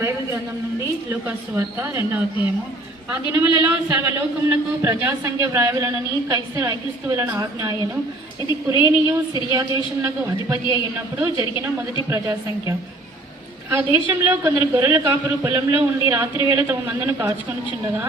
Bible గ్రంథం నుండి లూకా సువార్త 2వ అధ్యాయము. ఆ దినములలో సర్వలోకమునకు ప్రజాసంఖ్య వ్రాయవలనని కైసరు ఐగుస్తువులను ఆజ్ఞాయను. ఇది కురేనియు సిరియా దేశములకు అధిపతి అయినప్పుడు జరిగిన మొదటి ప్రజాసంఖ్య. ఆ దేశంలో కొందరు గొర్రెల కాపురు పొలంలో ఉండి రాత్రివేళ తమ మందను కాచుకొనిచుండగా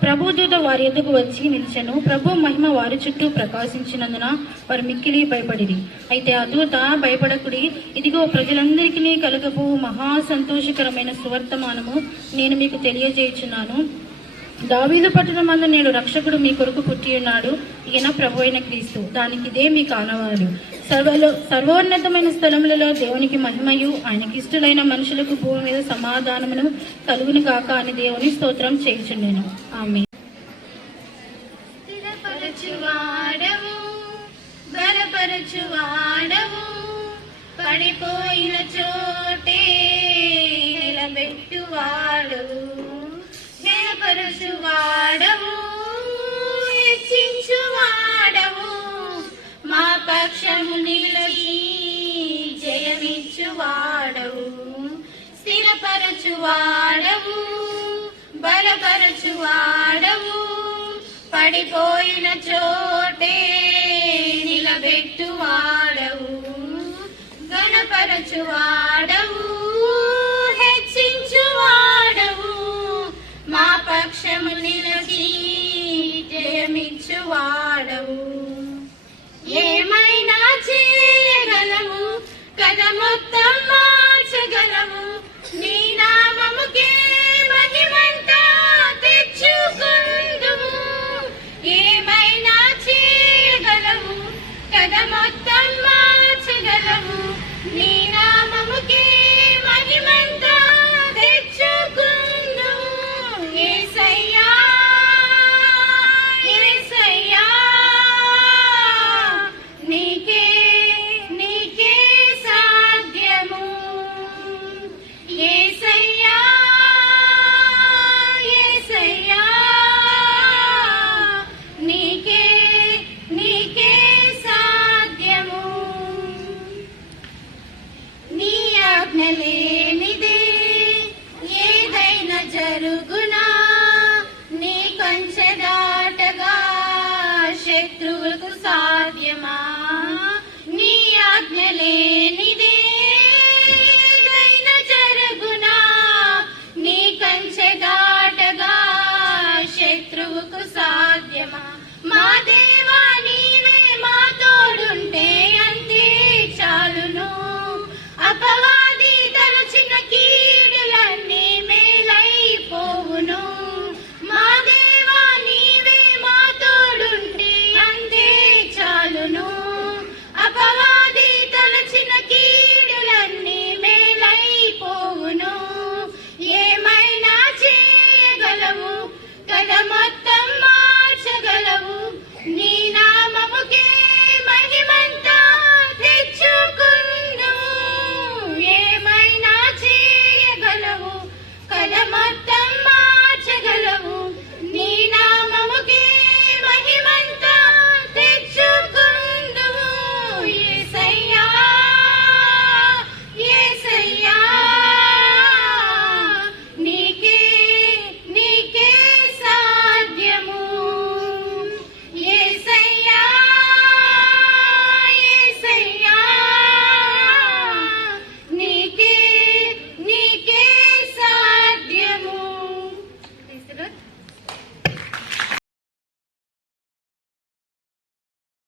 ప్రభుదూత వారి ఎద్దుకు వచ్చి నిలిచెను. ప్రభు మహిమ వారి చుట్టూ ప్రకాశించినందున వారు మిక్కిలి భయపడిరి. అయితే ఆ దూత, భయపడకుడి, ఇదిగో ప్రజలందరికీ కలుగబోవు మహా సంతోషకరమైన సువర్తమానము నేను మీకు తెలియజేయుచున్నాను. దావీదు పట్టణమందు నేడు రక్షకుడు మీ కొరకు పుట్టి ఉన్నాడు. ఈయన ప్రభు అయిన క్రీస్తు. దానికి ఇదే మీకు ఆనవాలు. సర్వోన్నతమైన స్థలములలో దేవునికి మహిమయు, ఆయనకి ఇష్టలైన మనుషులకు భూమి మీద సమాధానమును కలుగును గాక అని దేవుని స్తోత్రం చేయుచుండెను. ఆమేన్. పడిపోయిన చోటే నిలబెట్టువాడవు, బలపరచువాడవు, హెచ్చించువాడవు, మా పక్షము నిలిచి జయమిచ్చువాడవు, స్థిరపరచువాడవు, బలపరచువాడవు, పడిపోయిన చోటే నిలబెట్టువాడవు, గణపరచువాడవు, హెచ్చించువాడవు, మా పక్షము నిలిచి జయమిచ్చువాడవు. ఏమైనా చేయగలవు, కథ మొత్తం మార్చగలవు, నీ నామముకే మహిమంతా తెచ్చుకుందుము. ఏమైనా చేయగలవు, కథ మొత్తం మార్చగలవు, నీ నామముకే మహిమంతా తెచ్చుకుందుము. యేసయ్యా, యేసయ్యా, నీకే నీకే సాధ్యము. యేసయ్యా, యేసయ్యా, నీకే నీకే సాధ్యము. నీ ఆజ్ఞ లేనిదే ఏదైనా జరుగునా, నీ కంచె దాటగా శత్రువులకు సాధ్యమా. నీ ఆజ్ఞ లేనిదే ఏదైనా జరుగునా, నీ కంచె దాటగా శత్రువుకు సాధ్యమా. మా